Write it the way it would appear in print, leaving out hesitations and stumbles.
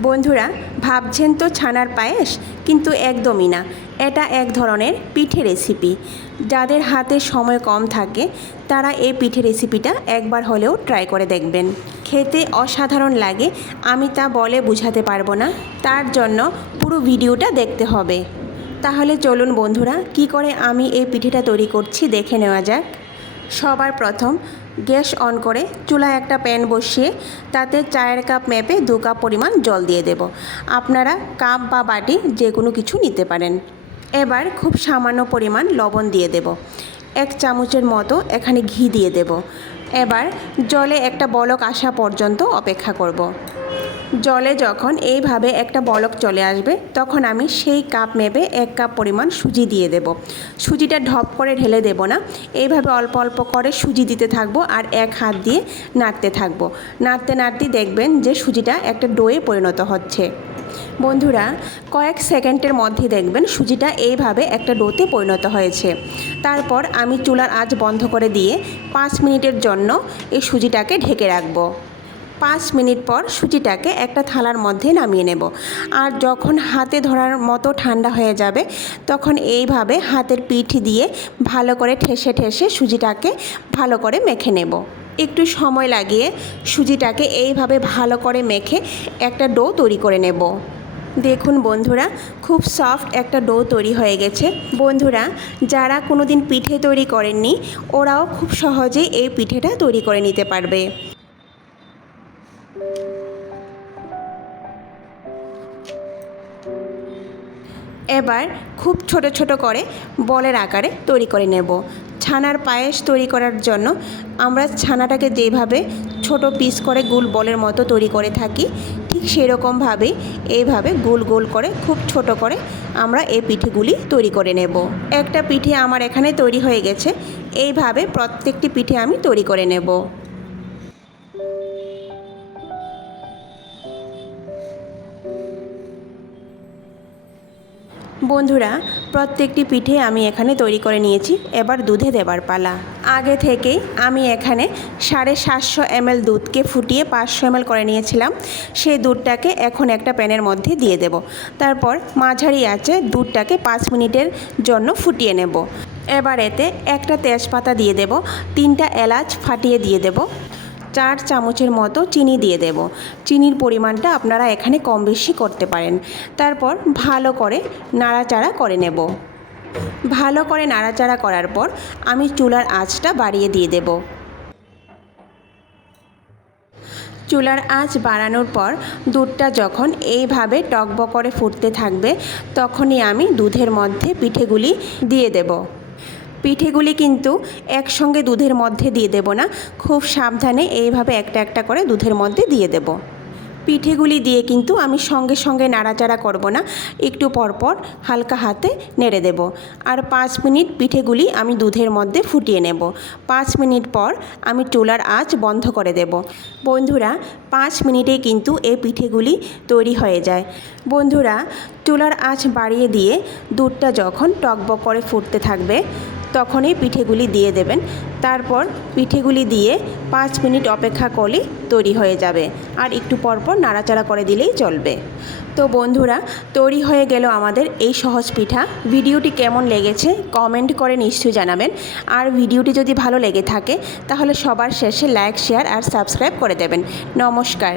বন্ধুরা, ভাবছেন তো ছানার পায়েস, কিন্তু একদমই না। এটা এক ধরনের পিঠে রেসিপি। যাদের হাতে সময় কম থাকে তারা এই পিঠে রেসিপিটা একবার হলেও ট্রাই করে দেখবেন। খেতে অসাধারণ লাগে, আমি তা বলে বোঝাতে পারবো না। তার জন্য পুরো ভিডিওটা দেখতে হবে। তাহলে চলুন বন্ধুরা, কি করে আমি এই পিঠেটা তৈরি করছি দেখে নেওয়া যাক। সবার প্রথম গ্যাস অন করে চুলায় একটা প্যান বসিয়ে তাতে চায়ের কাপ মেপে 2 কাপ পরিমাণ জল দিয়ে দেব। আপনারা কাপ বা বাটি যে কোনো কিছু নিতে পারেন। এবার খুব সামান্য পরিমাণ লবণ দিয়ে দেব। 1 চামচের মতো এখানে ঘি দিয়ে দেব। এবার জলে একটা বলক আসা পর্যন্ত অপেক্ষা করব। জলে যখন এইভাবে একটা বলক চলে আসবে তখন আমি সেই কাপ মেপে 1 কাপ পরিমাণ সুজি দিয়ে দেব। সুজিটা ঢপ করে ঢেলে দেব না, এইভাবে অল্প অল্প করে সুজি দিতে থাকবো আর এক হাত দিয়ে নাড়তে থাকবো। নাড়তে নাড়তে দেখবেন যে সুজিটা একটা ডোয়ে পরিণত হচ্ছে। বন্ধুরা, কয়েক সেকেন্ডের মধ্যে দেখবেন সুজিটা এইভাবে একটা ডোতে পরিণত হয়েছে। তারপর আমি চুলার আঁচ বন্ধ করে দিয়ে 5 মিনিটের জন্য এই সুজিটাকে ঢেকে রাখবো। 5 মিনিট পর সুজিটাকে একটা থালার মধ্যে নামিয়ে নেব। আর যখন হাতে ধরার মতো ঠান্ডা হয়ে যাবে তখন এইভাবে হাতের পিঠ দিয়ে ভালো করে ঠেসে ঠেসে সুজিটাকে ভালো করে মেখে নেব। একটু সময় লাগিয়ে সুজিটাকে এইভাবে ভালো করে মেখে একটা ডো তৈরি করে নেব। দেখুন বন্ধুরা, খুব সফট একটা ডো তৈরি হয়ে গেছে। বন্ধুরা, যারা কোনো দিন পিঠে তৈরি করেননি ওরাও খুব সহজেই এই পিঠেটা তৈরি করে নিতে পারবে। এবার খুব ছোট ছোট করে বলের আকারে তৈরি করে নেব। ছানার পায়েস তৈরি করার জন্য আমরা ছানাটাকে যেভাবে ছোট পিস করে গোল বলের মতো তৈরি করে থাকি, ঠিক সেরকমভাবেই এইভাবে গোল গোল করে খুব ছোট করে আমরা এই পিঠেগুলি তৈরি করে নেব। একটা পিঠে আমার এখানে তৈরি হয়ে গেছে। এইভাবে প্রত্যেকটি পিঠে আমি তৈরি করে নেব। বন্ধুরা, প্রত্যেকটি পিঠে আমি এখানে তৈরি করে নিয়েছি। এবার দুধে দেবার পালা। আগে থেকেই আমি এখানে 750 ml দুধকে ফুটিয়ে 500 ml করে নিয়েছিলাম। সেই দুধটাকে এখন একটা প্যানের মধ্যে দিয়ে দেব। তারপর মাঝারি আঁচে দুধটাকে 5 মিনিটের জন্য ফুটিয়ে নেব। এবার এতে একটা তেজপাতা দিয়ে দেব, 3টা এলাচ ফাটিয়ে দিয়ে দেব, 4 চামচের মতো চিনি দিয়ে দেব। চিনির পরিমাণটা আপনারা এখানে কম বেশি করতে পারেন। তারপর ভালো করে নাড়াচাড়া করে নেব। ভালো করে নাড়াচাড়া করার পর আমি চুলার আঁচটা বাড়িয়ে দিয়ে দেব। চুলার আঁচ বাড়ানোর পর দুধটা যখন এইভাবে টকবক করে ফুটতে থাকবে তখনই আমি দুধের মধ্যে পিঠেগুলি দিয়ে দেব। পিঠেগুলি কিন্তু একসঙ্গে দুধের মধ্যে দিয়ে দেব না, খুব সাবধানে এইভাবে একটা একটা করে দুধের মধ্যে দিয়ে দেব। পিঠেগুলি দিয়ে কিন্তু আমি সঙ্গে সঙ্গে নাড়াচাড়া করব না, একটু পরপর হালকা হাতে নেড়ে দেব। আর 5 মিনিট পিঠেগুলি আমি দুধের মধ্যে ফুটিয়ে নেব। 5 মিনিট পর আমি চুলার আঁচ বন্ধ করে দেব। বন্ধুরা, 5 মিনিটেই কিন্তু এই পিঠেগুলি তৈরি হয়ে যায়। বন্ধুরা, চুলার আঁচ বাড়িয়ে দিয়ে দুধটা যখন টকবক করে ফুটতে থাকবে তখনই পিঠেগুলি দিয়ে দেবেন। তারপর পিঠেগুলি দিয়ে 5 মিনিট অপেক্ষা করলেই তৈরি হয়ে যাবে। আর একটু পরপর নাড়াচাড়া করে দিলেই চলবে। তো বন্ধুরা, তৈরি হয়ে গেল আমাদের এই সহজ পিঠা। ভিডিওটি কেমন লেগেছে কমেন্ট করে নিশ্চয়ই জানাবেন। আর ভিডিওটি যদি ভালো লেগে থাকে তাহলে সবার শেষে লাইক, শেয়ার আর সাবস্ক্রাইব করে দেবেন। নমস্কার।